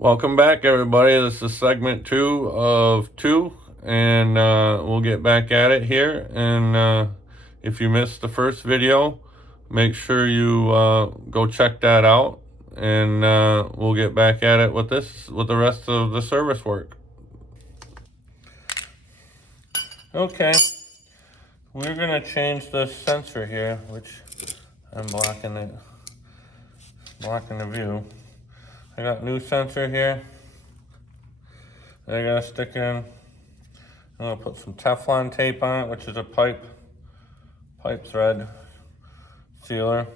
Welcome back, everybody. This is segment 2 of 2, and we'll get back at it here. And if you missed the first video, make sure you go check that out, and we'll get back at it with the rest of the service work. Okay, we're gonna change the sensor here, which I'm blocking the view. I got new sensor here. I gotta stick in. I'm gonna put some Teflon tape on it, which is a pipe thread sealer.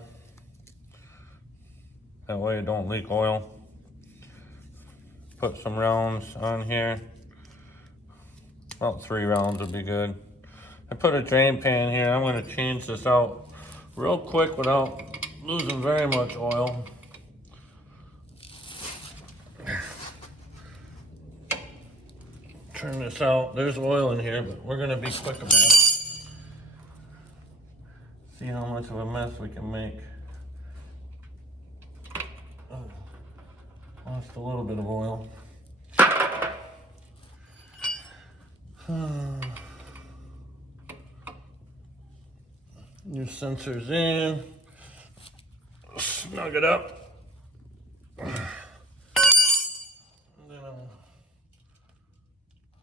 That way it don't leak oil. Put some rounds on here. About 3 rounds would be good. I put a drain pan here. I'm gonna change this out real quick without losing very much oil. Turn this out. There's oil in here, but we're gonna be quick about it. See how much of a mess we can make. Oh, lost a little bit of oil. New sensors in. Snug it up.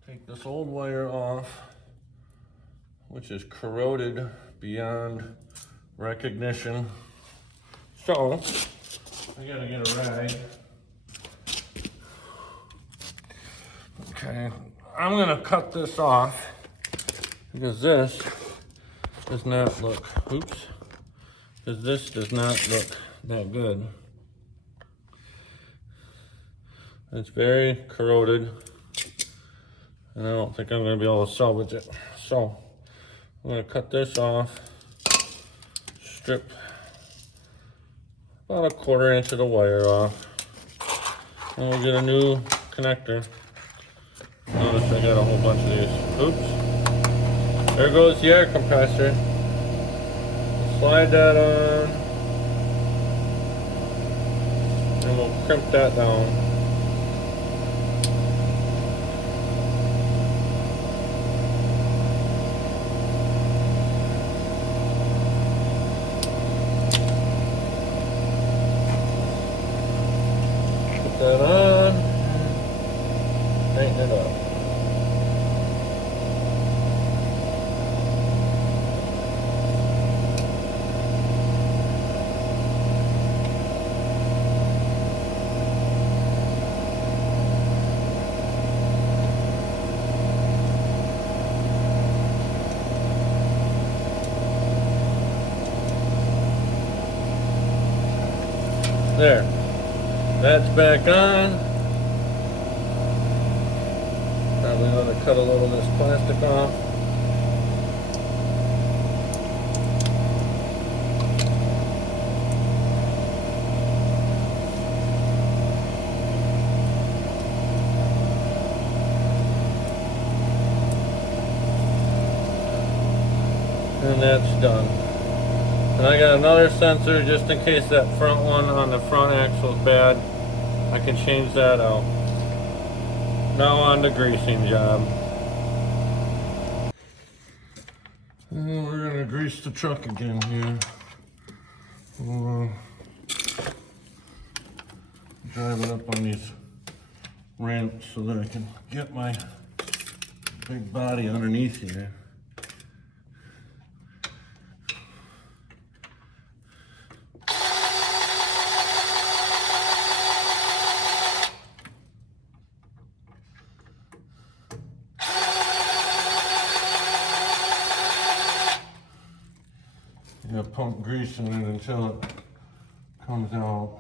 Take this old wire off, which is corroded beyond recognition. So, I gotta get a rag. Okay, I'm gonna cut this off because this does not look, because this does not look that good. It's very corroded, and I don't think I'm going to be able to salvage it. So I'm going to cut this off, strip about 1/4 inch of the wire off, and we'll get a new connector. Notice I got a whole bunch of these. Oops. There goes the air compressor. Slide that on, and we'll crimp that down. That on, tighten it up. There. That's back on. Probably going to cut a little of this plastic off. And that's done. And I got another sensor just in case that front one on the front axle is bad. I can change that out. Now on the greasing job. And we're gonna grease the truck again here. We'll drive it up on these ramps so that I can get my big body underneath here. You pump grease in it until it comes out.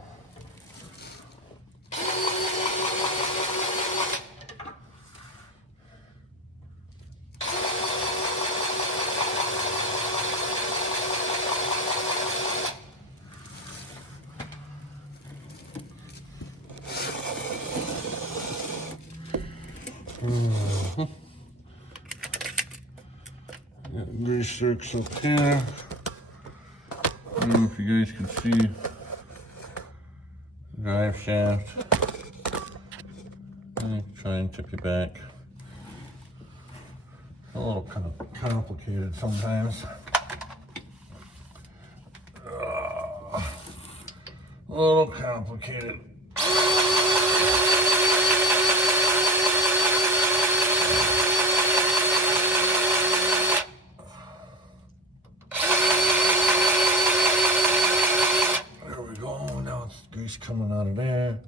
Got grease circs up here. I don't know if you guys can see the drive shaft. Try and tip you back. A little kind of complicated sometimes. A little complicated. There we go. Now it's grease coming out of there.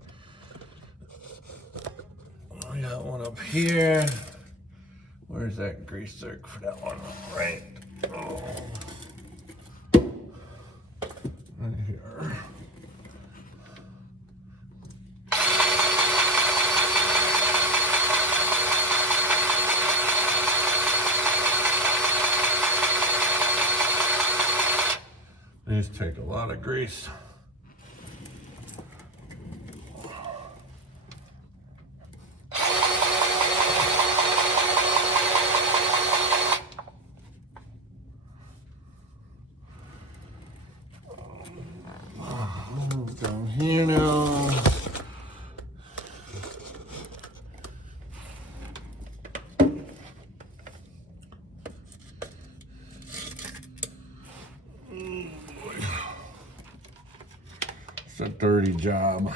We got one up here. Where's that grease zerk for that one? Right. Oh. Right here. These take a lot of grease. Down here now. It's a dirty job,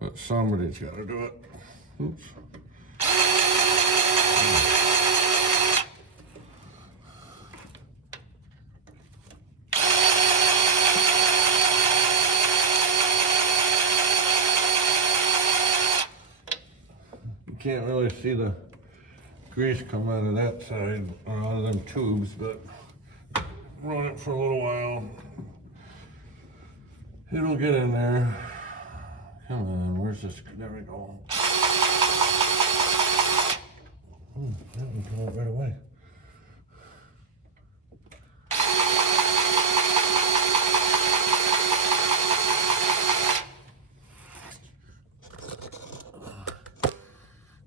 but somebody's got to do it. Oops. You can't really see the grease come out of that side, or out of them tubes, but run it for a little while. It'll get in there. Come on, where's this? There we go. That one came out right away.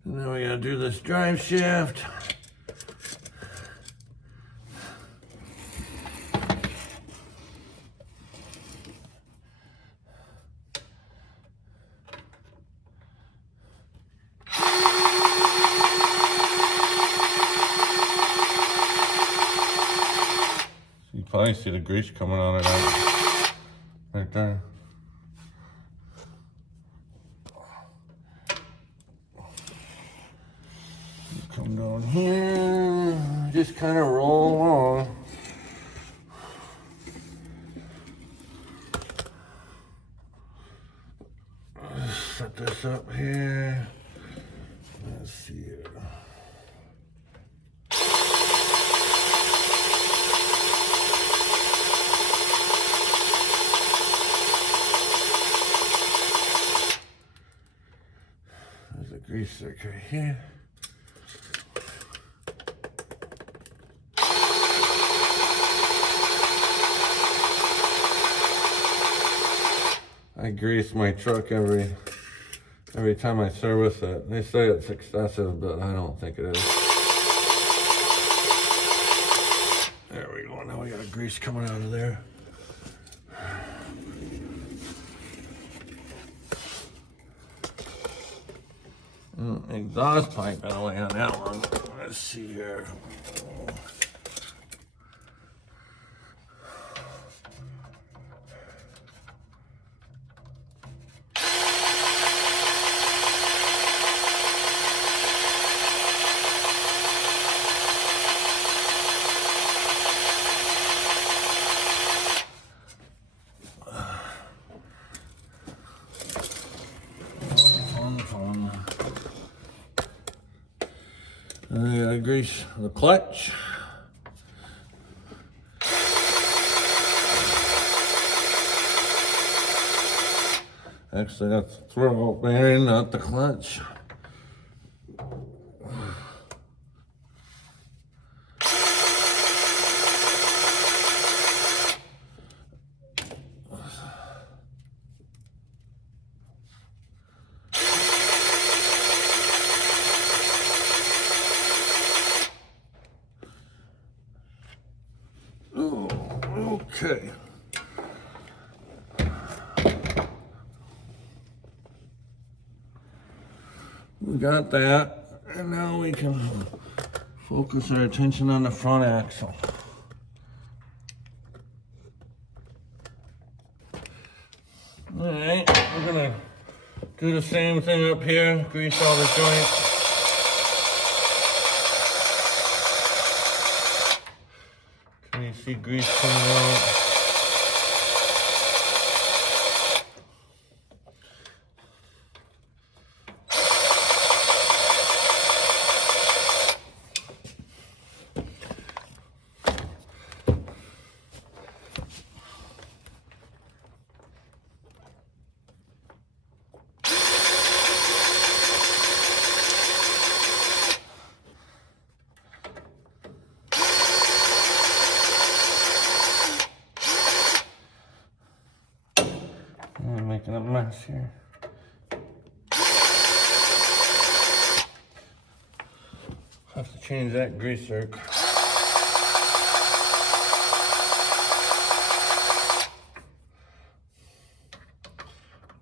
And now we gotta do this drive shaft. You probably see the grease coming out of that right there. Come down here, just kind of roll along. Set this up here. Let's see here. There's a grease stick right here. I grease my truck every time I service it. They say it's excessive, but I don't think it is. There we go. Now we got a grease coming out of there. Exhaust pipe went away on that one. Let's see here. Fun. I gotta grease the clutch. Actually, that's the throw bearing, not the clutch. Okay. We got that, and now we can focus our attention on the front axle. All right, we're gonna do the same thing up here, grease all the joints. Can you see grease coming out? I'm making a mess here. Have to change that grease zerk.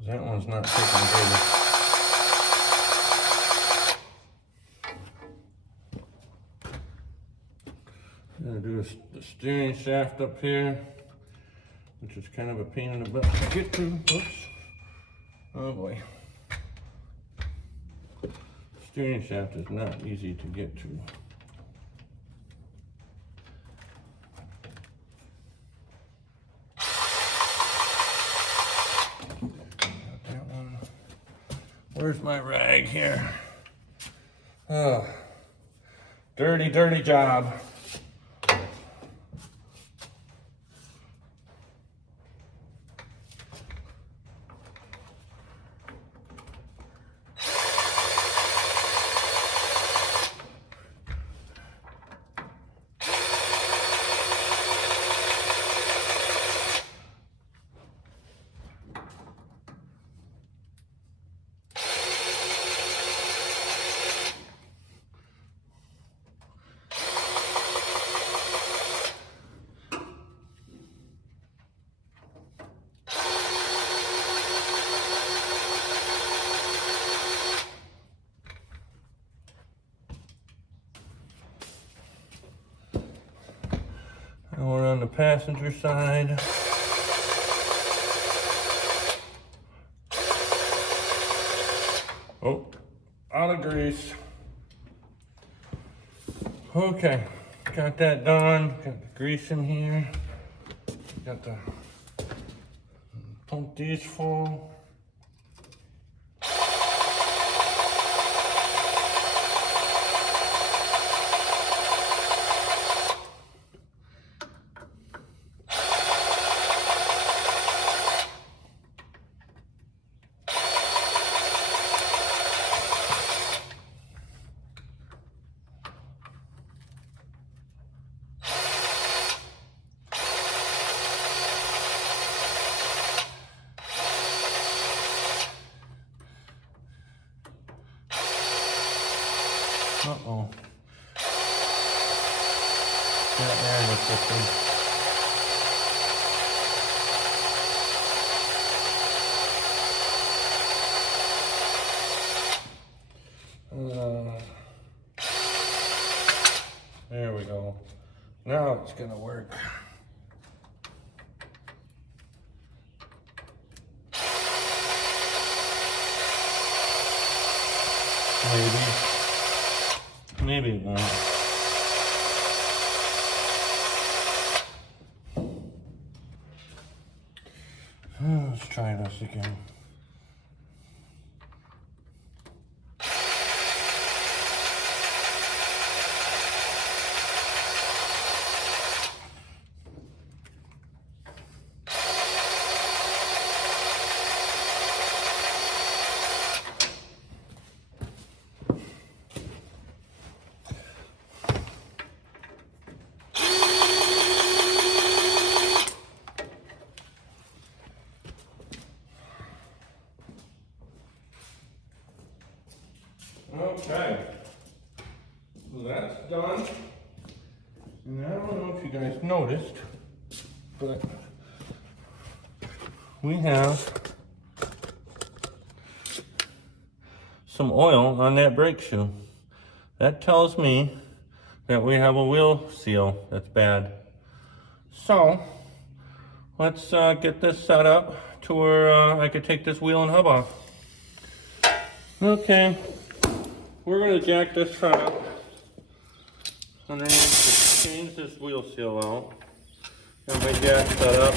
That one's not taking good. I'm gonna do the steering shaft up here, which is kind of a pain in the butt to get to. Oops. Oh boy. Steering shaft is not easy to get to. Got that one. Where's my rag here? Oh, dirty, dirty job. And we're on the passenger side. Oh, out of grease. Okay, got that done. Got the grease in here. Got the pump these full. Uh-oh. That there was different. There we go. Now it's gonna work. Maybe it won't. Let's try this again. Okay, so that's done. And I don't know if you guys noticed, but we have some oil on that brake shoe. That tells me that we have a wheel seal that's bad. So let's get this set up to where I could take this wheel and hub off. Okay, we're gonna jack this front up underneath to change this wheel seal out. Got my jack set up.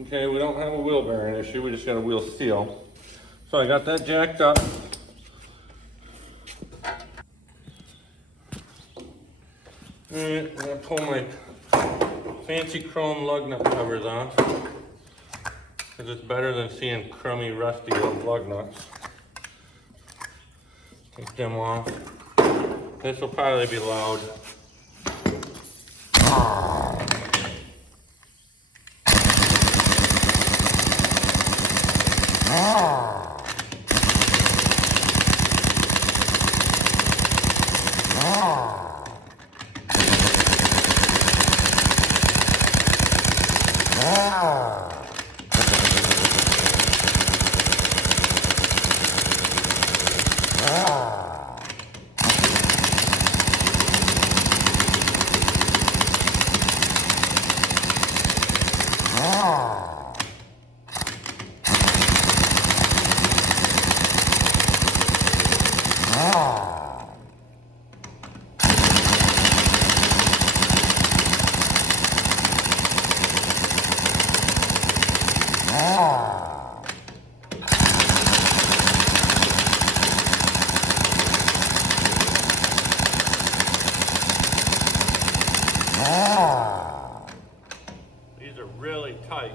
Okay, we don't have a wheel bearing issue, we just got a wheel seal. So I got that jacked up. Alright, I'm gonna pull my fancy chrome lug nut covers off, because it's better than seeing crummy, rusty old lug nuts. Take them off. This will probably be loud. These are really tight.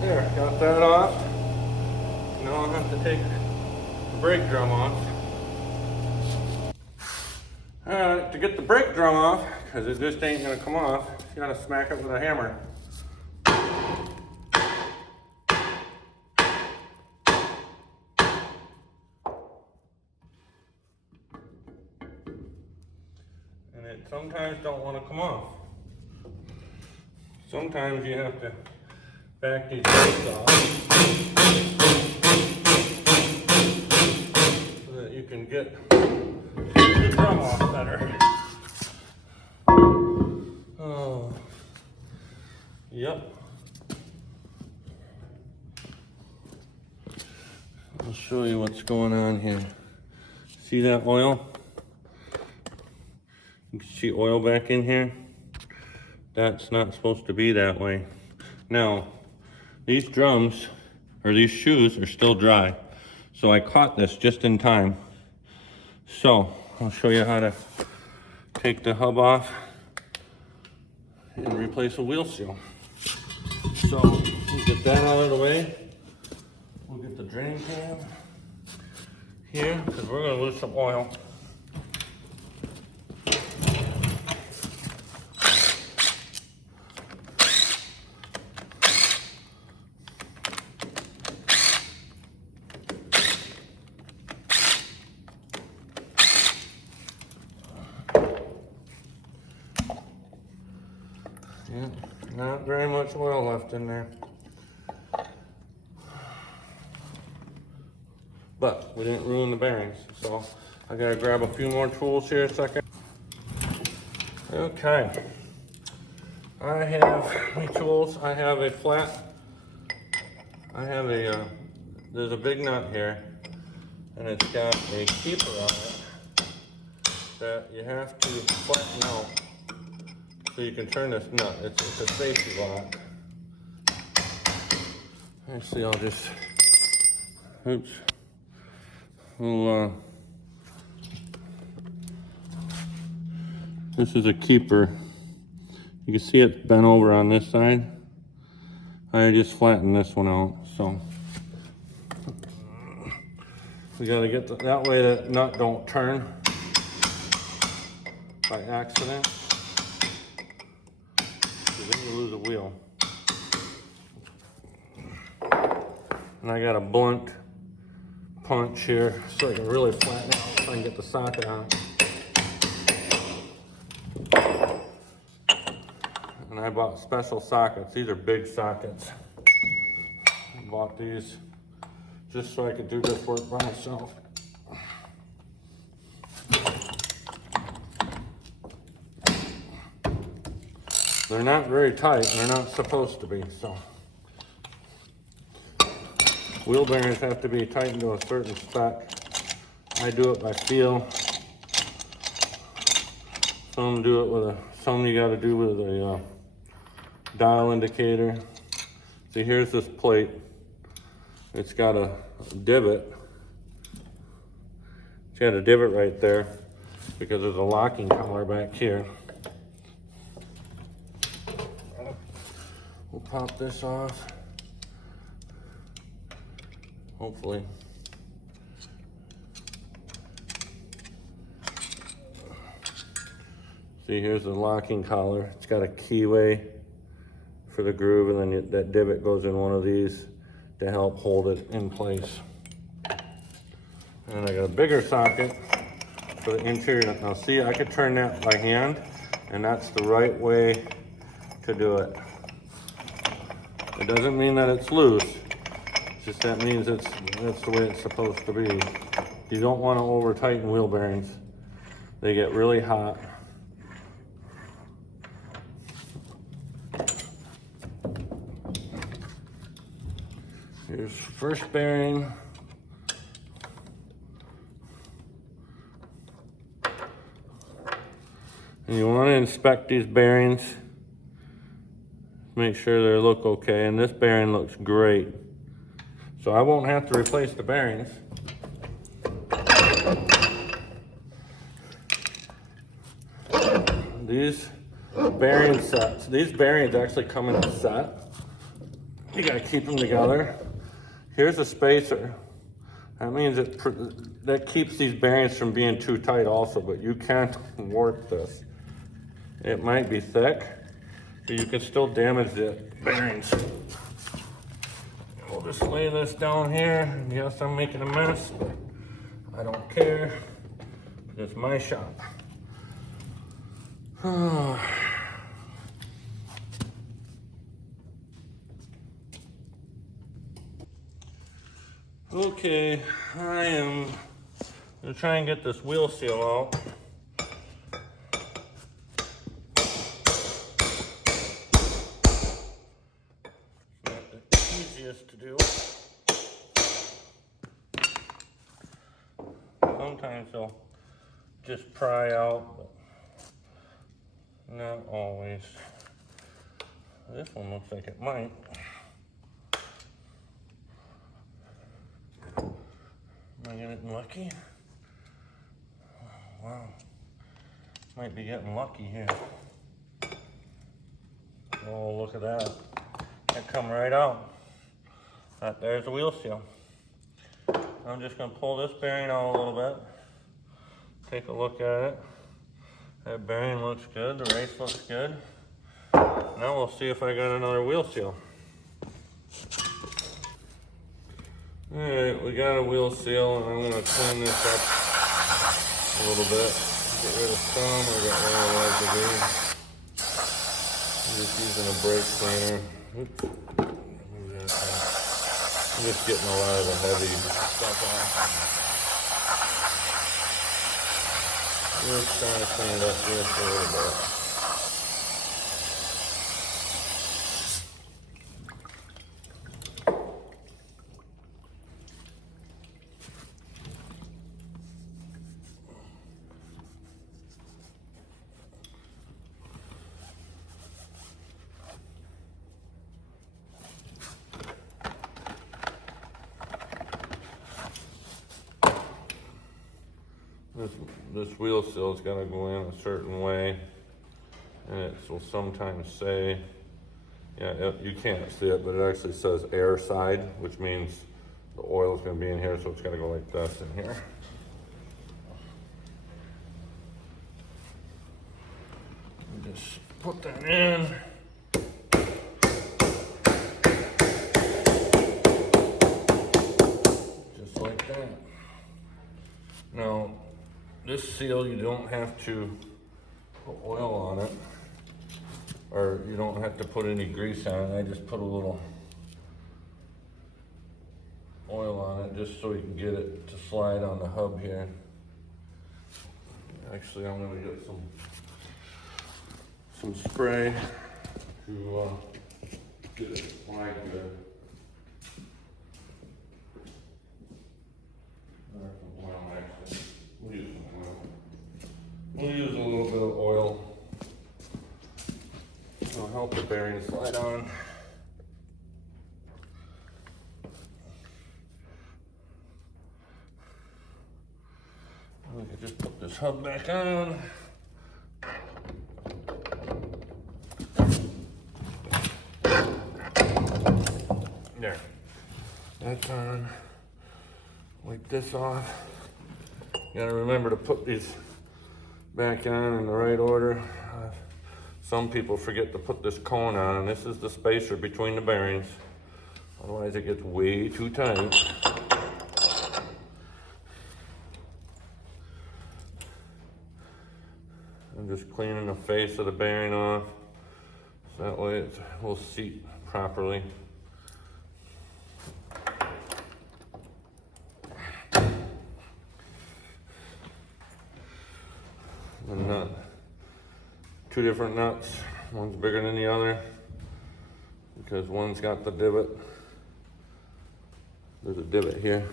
There, got that off. Now I'll have to take the brake drum off. Alright, to get the brake drum off, because it just ain't going to come off, you got to smack it with a hammer. And it sometimes don't want to come off. Sometimes you have to back these brakes off so that you can get the drum off better. Oh, yep. I'll show you what's going on here. See that oil? You can see oil back in here. That's not supposed to be that way. Now, these drums, or these shoes, are still dry. So I caught this just in time. So, I'll show you how to take the hub off and replace a wheel seal. So, we'll get that out of the way. We'll get the drain pan here because we're going to lose some oil. Yeah, not very much oil left in there. But we didn't ruin the bearings, so I gotta grab a few more tools here a second. Okay, I have my tools. I have a flat, there's a big nut here, and it's got a keeper on it that you have to flatten out so you can turn this nut. It's a safety lock. Actually, I'll just, oops. This is a keeper. You can see it bent over on this side. I just flattened this one out, so we gotta get that way that nut don't turn by accident, because then you lose a wheel. And I got a blunt punch here so I can really flatten it out so I can get the socket on. And I bought special sockets. These are big sockets. I bought these just so I could do this work by myself. They're not very tight, and they're not supposed to be, so. Wheel bearings have to be tightened to a certain spec. I do it by feel. Some do it with some you gotta do with a dial indicator. See, here's this plate. It's got a divot. It's got a divot right there because there's a locking collar back here. We'll pop this off. Hopefully. See, here's the locking collar. It's got a keyway for the groove, and then that divot goes in one of these to help hold it in place. And I got a bigger socket for the interior. Now see, I could turn that by hand, and that's the right way to do it. It doesn't mean that it's loose. It's just that means that's the way it's supposed to be. You don't want to over tighten wheel bearings. They get really hot. Here's first bearing. And you want to inspect these bearings. Make sure they look okay, and this bearing looks great. So I won't have to replace the bearings. These bearing sets, these bearings actually come in a set. You gotta keep them together. Here's a spacer. That means that keeps these bearings from being too tight also, but you can't warp this. It might be thick, but you can still damage the bearings. We'll just lay this down here. Yes, I'm making a mess, but I don't care. It's my shop. Okay, I am gonna try and get this wheel seal out. Not the easiest to do. Sometimes they'll just pry out, but not always. This one looks like it might. Am I getting lucky? Wow. Might be getting lucky here. Oh, look at that. That come right out. There's the wheel seal. I'm just going to pull this bearing out a little bit. Take a look at it. That bearing looks good, the race looks good. Now we'll see if I got another wheel seal. Alright, we got a wheel seal, and I'm going to clean this up a little bit. Get rid of some, I got one of residue. I'm just using a brake cleaner. Oops. Move that back. I'm just getting a lot of the heavy stuff off. Just trying to clean it up just a little bit. This wheel seal's got to go in a certain way, and it will sometimes say, you can't see it, but it actually says air side, which means the oil is going to be in here, so it's got to go like this in here. Just put that in. Just like that. Now, this seal, you don't have to put oil on it, or you don't have to put any grease on it. I just put a little oil on it just so you can get it to slide on the hub here. Actually, I'm going to get some spray to get it slide good. We'll use a little bit of oil. It'll help the bearing slide on. We can just put this hub back on. There. That's on. Wipe this off. You gotta remember to put these back on in the right order. Some people forget to put this cone on, and this is the spacer between the bearings. Otherwise it gets way too tight. I'm just cleaning the face of the bearing off, so that way it will seat properly. The nut. Two different nuts. One's bigger than the other because one's got the divot. There's a divot here.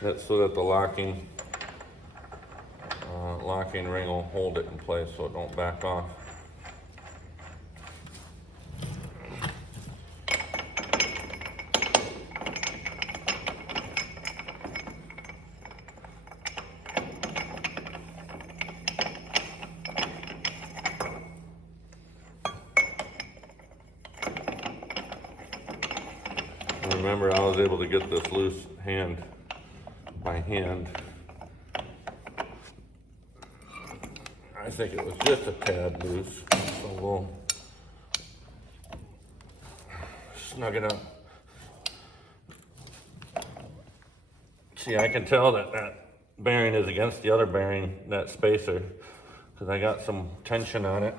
That's so that the locking ring will hold it in place so it don't back off. Remember, I was able to get this loose by hand. I think it was just a tad loose, so we'll snug it up. See, I can tell that bearing is against the other bearing, that spacer, because I got some tension on it,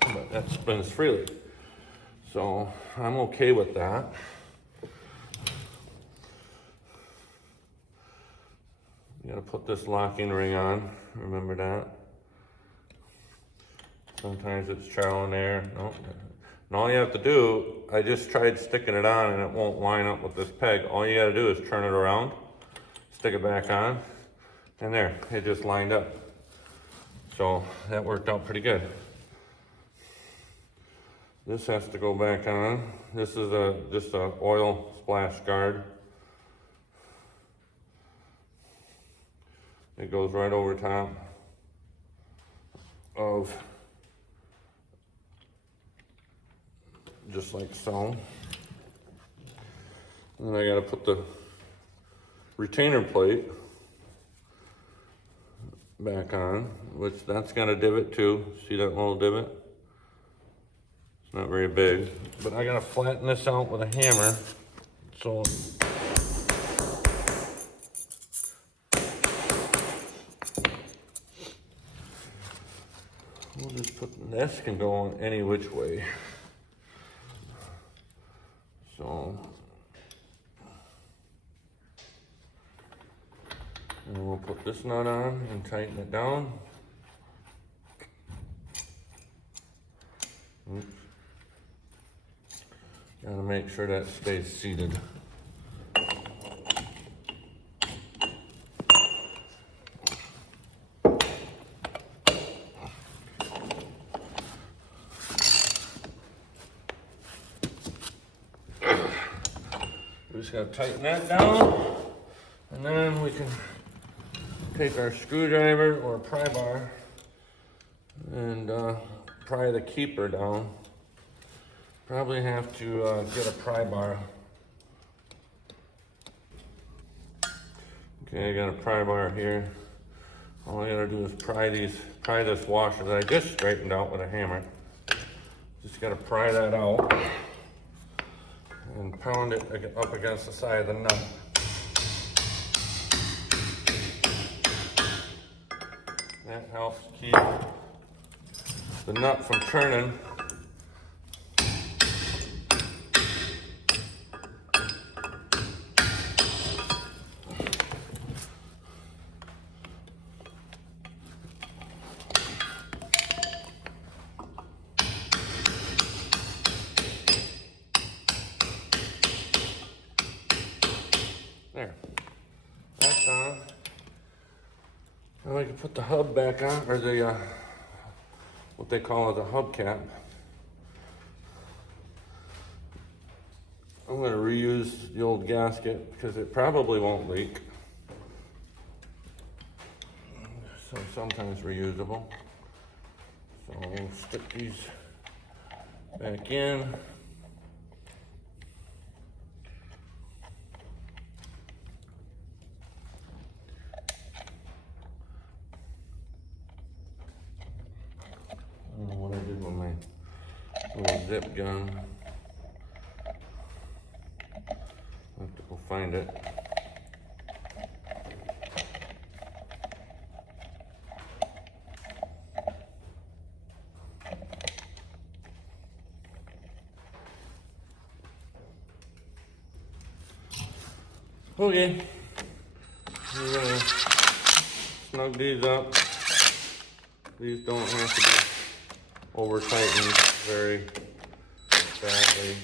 but that spins freely. So I'm okay with that. You gotta put this locking ring on, remember that. Sometimes it's trial and error. No. And all you have to do, I just tried sticking it on and it won't line up with this peg. All you gotta do is turn it around, stick it back on, and there, it just lined up. So that worked out pretty good. This has to go back on. This is just a oil splash guard. It goes right over top of, just like so. And then I gotta put the retainer plate back on, which that's got a divot too. See that little divot? It's not very big, but I gotta flatten this out with a hammer. So we'll just put, this can go on any which way. So, and we'll put this nut on and tighten it down. Oops. Gotta make sure that stays seated. We just gotta tighten that down, and then we can take our screwdriver or pry bar and pry the keeper down. Probably have to get a pry bar. Okay, I got a pry bar here. All I gotta do is pry this washer that I just straightened out with a hammer. Just gotta pry that out and pound it up against the side of the nut. That helps keep the nut from turning. There, that's on. Now I can put the hub back on, or the, what they call it, the hubcap. I'm gonna reuse the old gasket because it probably won't leak. So sometimes reusable. So we'll stick these back in. I don't know what I did with my little zip gun. I'll have to go find it. Okay, we're gonna snug these up. These don't have to be over tightened very badly.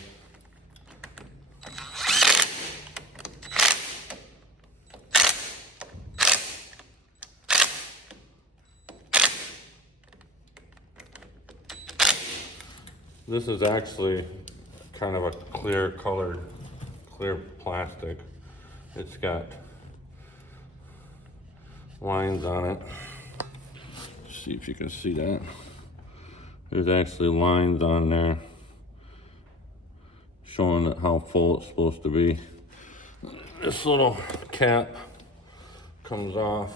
This is actually kind of a clear colored, clear plastic. It's got lines on it. See if you can see that. There's actually lines on there showing how full it's supposed to be. This little cap comes off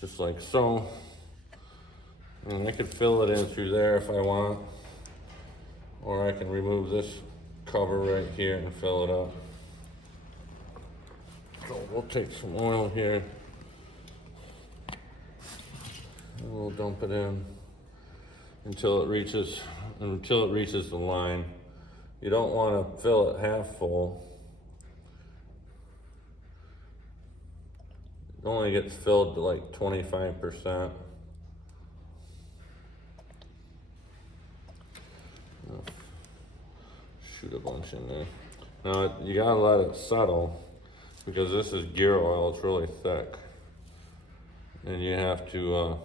just like so. And I could fill it in through there if I want. Or I can remove this cover right here and fill it up. So we'll take some oil here. And we'll dump it in until it reaches the line. You don't want to fill it half full. It only gets filled to like 25%. Shoot a bunch in there. Now you gotta let it settle because this is gear oil, it's really thick. And you have to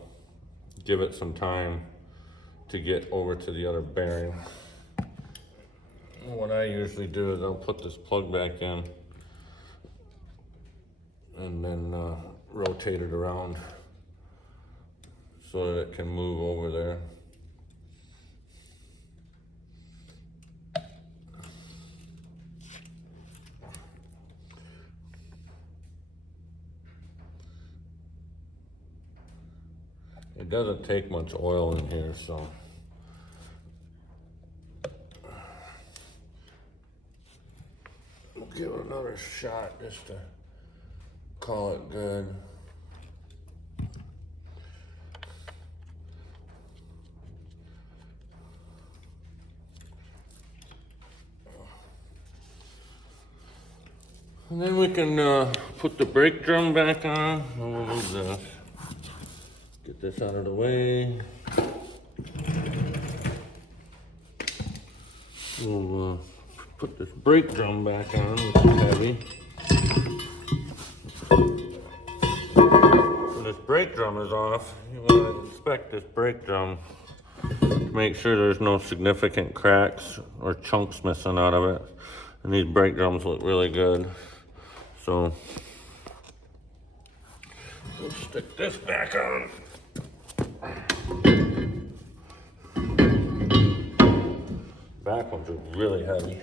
give it some time to get over to the other bearing. What I usually do is I'll put this plug back in and then rotate it around so that it can move over there. doesn't take much oil in here, so. We'll give it another shot just to call it good. And then we can put the brake drum back on, and we'll move this. Get this out of the way. We'll put this brake drum back on, which is heavy. When this brake drum is off, you want to inspect this brake drum to make sure there's no significant cracks or chunks missing out of it. And these brake drums look really good. So we'll stick this back on. Back ones are really heavy.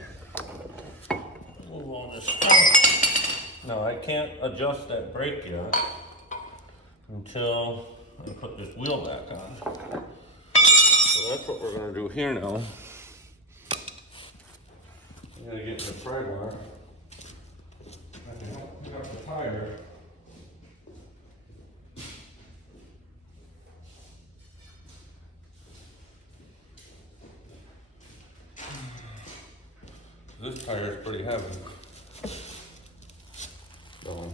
Move all this stuff. Now I can't adjust that brake yet until I put this wheel back on. So that's what we're gonna do here now. I'm gonna get the pry bar. I can pick up the tire. This tire is pretty heavy. So.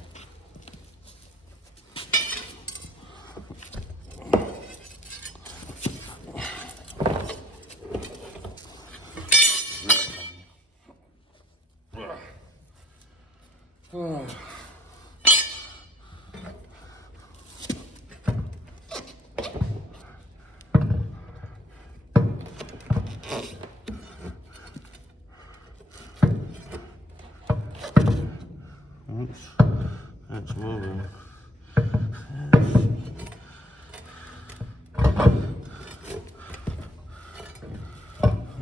That's moving.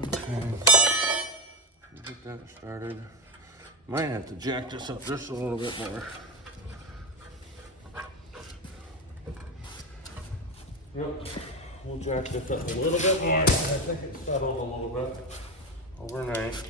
Okay. Get that started. Might have to jack this up just a little bit more. Yep. We'll jack this up a little bit more. I think it settled a little bit overnight.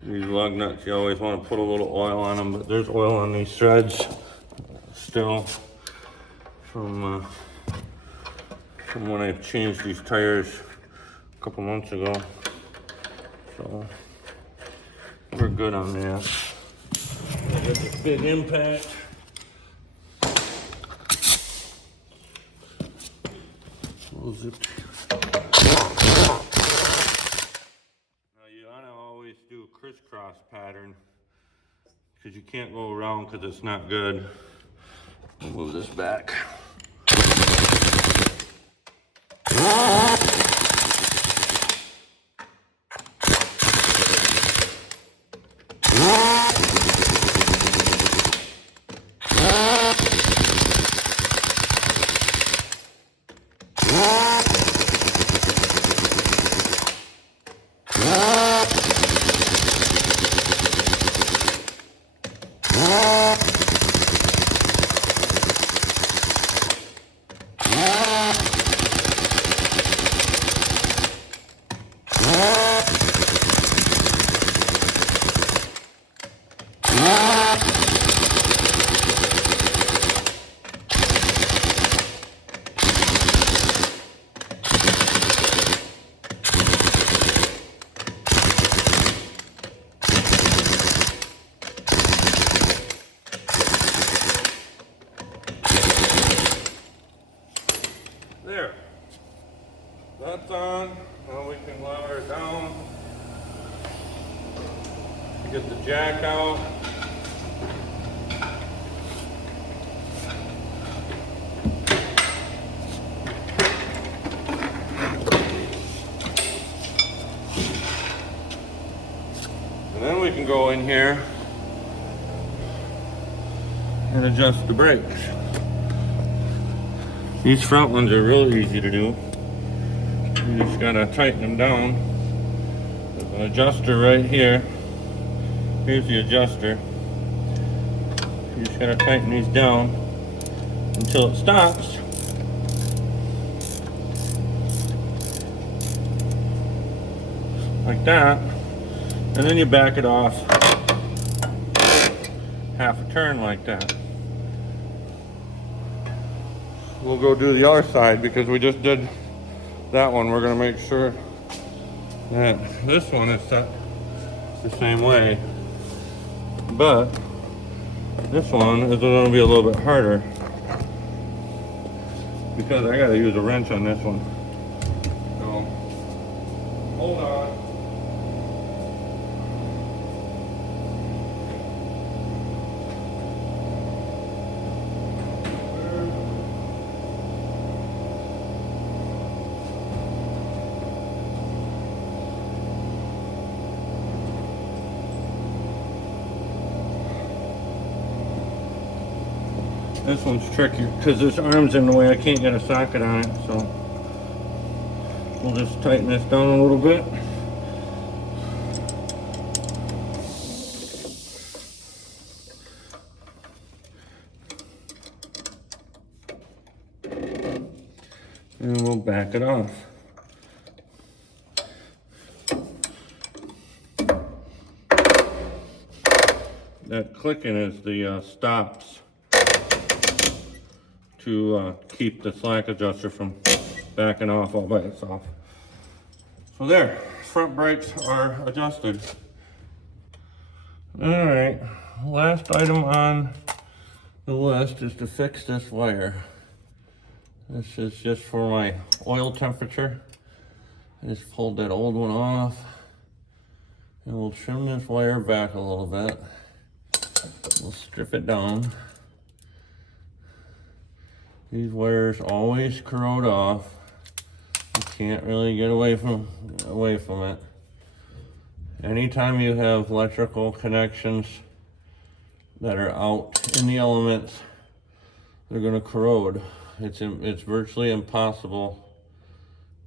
These lug nuts, you always want to put a little oil on them, but there's oil on these threads still from when I changed these tires a couple months ago. So we're good on that. I got this big impact. Close it. Do a crisscross pattern because you can't go around because it's not good. I'll move this back. There. That's on. Now we can lower it down. Get the jack out. go in here and adjust the brakes. These front ones are really easy to do. You just gotta tighten them down. There's an adjuster right here. Here's the adjuster. You just gotta tighten these down until it stops. Like that. And then you back it off half a turn like that. We'll go do the other side because we just did that one. We're gonna make sure that this one is set the same way. But this one is gonna be a little bit harder because I gotta use a wrench on this one. So, hold on. This one's tricky because this arm's in the way. I can't get a socket on it, so we'll just tighten this down a little bit. And we'll back it off. That clicking is the stops to keep the slack adjuster from backing off all by itself. So there, front brakes are adjusted. All right, last item on the list is to fix this wire. This is just for my oil temperature. I just pulled that old one off, and we'll trim this wire back a little bit. We'll strip it down. These wires always corrode off. You can't really get away from it. Anytime you have electrical connections that are out in the elements, they're going to corrode. It's virtually impossible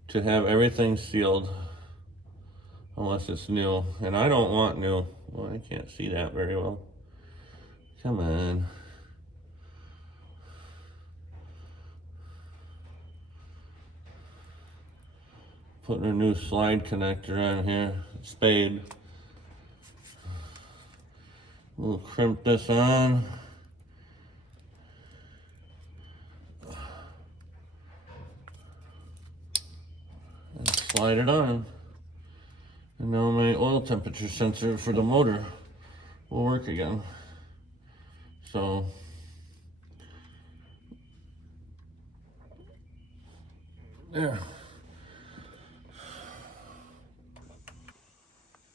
to have everything sealed unless it's new. And I don't want new. Well, I can't see that very well. Come on. Putting a new slide connector on here, spade. We'll crimp this on. And slide it on. And now my oil temperature sensor for the motor will work again. So, there.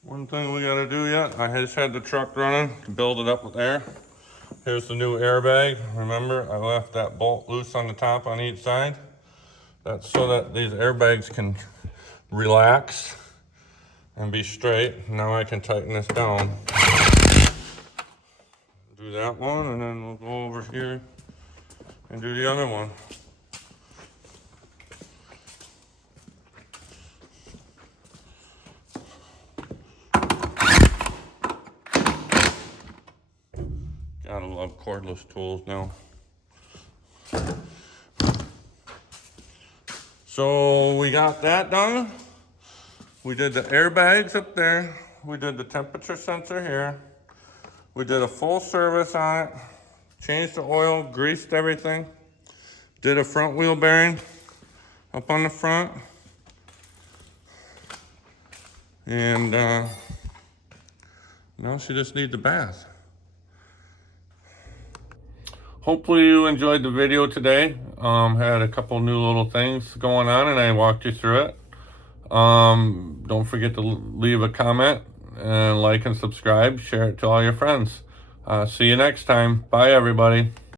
One thing we gotta do yet, I just had the truck running to build it up with air. Here's the new airbag. Remember, I left that bolt loose on the top on each side. That's so that these airbags can relax and be straight. Now I can tighten this down. Do that one, and then we'll go over here and do the other one. Gotta love cordless tools now. So we got that done. We did the airbags up there. We did the temperature sensor here. We did a full service on it. Changed the oil, greased everything. Did a front wheel bearing up on the front. And now she just needs a bath. Hopefully you enjoyed the video today. Had a couple new little things going on and I walked you through it. Don't forget to leave a comment and like and subscribe. Share it to all your friends. See you next time. Bye, everybody.